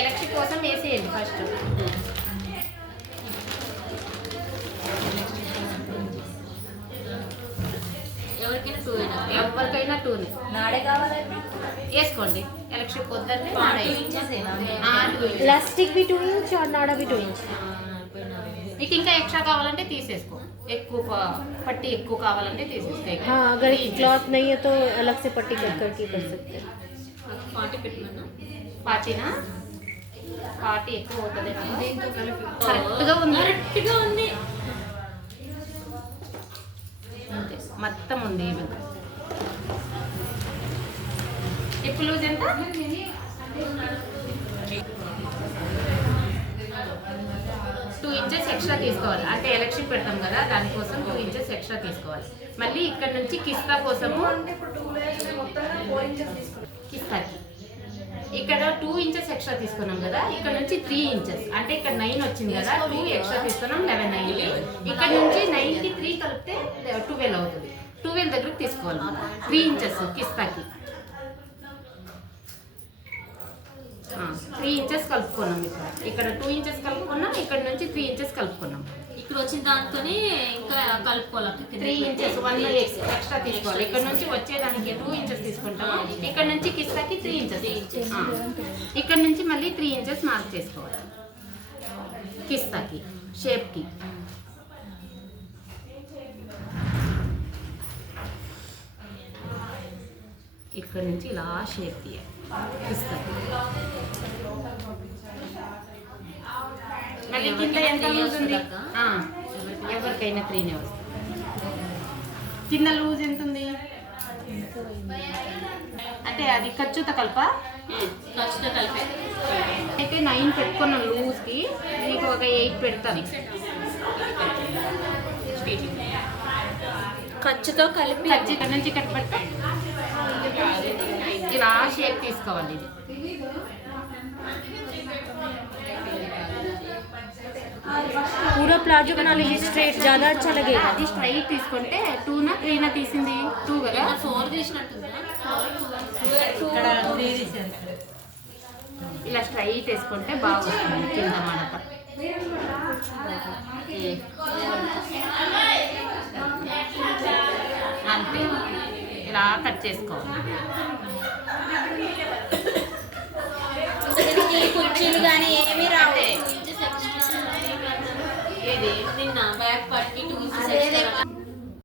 Electric కోసం వేసేయండి first. ఎవరికైనా టూనే నాడే కావాలండి వేసుకోండి. ఎలక్ట్రిక్ వద్దంటే प्लास्टिक भी 2 इंच और नाड़ा भी 2 इंच। మీకు ఇంకా ఎక్స్ట్రా కావాలంటే తీసేసుకో. ఎక్కువ పట్టి ఎక్కువ కావాలంటే తీసేస్తే. हाँ अगर क्लॉथ नहीं है तो अलग से पट्टी कट करके कर सकते हैं। పాచినా పాటి ఎక్కువ అవుతుంది. కరెక్ట్గా ఉంది అంతే, మొత్తం ఉంది. ఇప్పుడు లూజ్ ఎంత? 2 ఇంచెస్ ఎక్స్ట్రా తీసుకోవాలి. అంటే ఎలక్ట్రిక్ పెడతాం కదా, దానికోసం 2 ఇంచెస్ ఎక్స్ట్రా తీసుకోవాలి. మళ్ళీ ఇక్కడ నుంచి కిస్తా కోసము కిస్తాకి ఇక్కడ 2 ఇంచెస్ ఎక్స్ట్రా తీసుకున్నాం కదా, ఇక్కడ నుంచి 3 ఇంచెస్ అంటే ఇక్కడ 9 వచ్చింది కదా, 2 ఎక్స్ట్రా తీసుకున్నాం 11 అయింది. ఇక్కడ నుంచి 93 కలిపితే 12 అవుతుంది. 12 దగ్గరకు తీసుకోవాలి. 3 ఇంచెస్ కిస్తాకి 3 ఇంచెస్ కలుపుకున్నాం. ఇక్కడ 2 ఇంచెస్ కలుపుకున్నాం, ఇక్కడ నుంచి 3 ఇంచెస్ కలుపుకున్నాం. ఇక్కడ వచ్చిన దాంతోనే ఇంకా కలుపుకోవాలి. 3 ఇంచెస్ 1 ఎక్స్ట్రా తీసుకోవాలి. ఇక్కడ నుంచి వచ్చేదానికి 2 ఇంచెస్ తీసుకుంటాము. ఇక్కడ నుంచి కిస్తాకి 3 ఇంచెస్, ఇక్కడ నుంచి మళ్ళీ 3 ఇంచెస్ మార్క్ చేసుకోవాలి కిస్తాకి షేప్కి. ఇక్కడ నుంచి ఇలా షేప్ తీయాలి కిస్తాకి. మళ్ళీ కింద ఎంత లూజ్ ఉంది? ఎవరికైనా 3నే వస్తుంది. కింద లూజ్ ఎంత ఉంది అంటే అది ఖర్చుతో కలిపా? ఖర్చుతో కలిపే అయితే 9 పెట్టుకున్న లూజ్కి మీకు ఒక 8 పెడతాను. ఖర్చుతో కలిపి ఖర్చు ఇక్కడ నుంచి కట్ పెడతా. ఇలా షేప్ తీసుకోవాలి. ఇది पूरा प्लाजो बना लीजिए स्ट्रेट, ज़्यादा अच्छा लगेगा। అది స్ట్రైట్ తీసుకుంటే 2నా 3నా తీసింది 2 కదా, 4 తీసినట్టుందా? ఇలా స్ట్రైట్ వేసుకుంటే బాగా వస్తుంది కింద మడత. అంతే, ఇలా కట్ చేసుకోవాలి. కుర్చీలు కానీ ఏమీ రావు. ఇది నిన్న బ్యాక్ పార్ట్కి 2 ఇంచెస్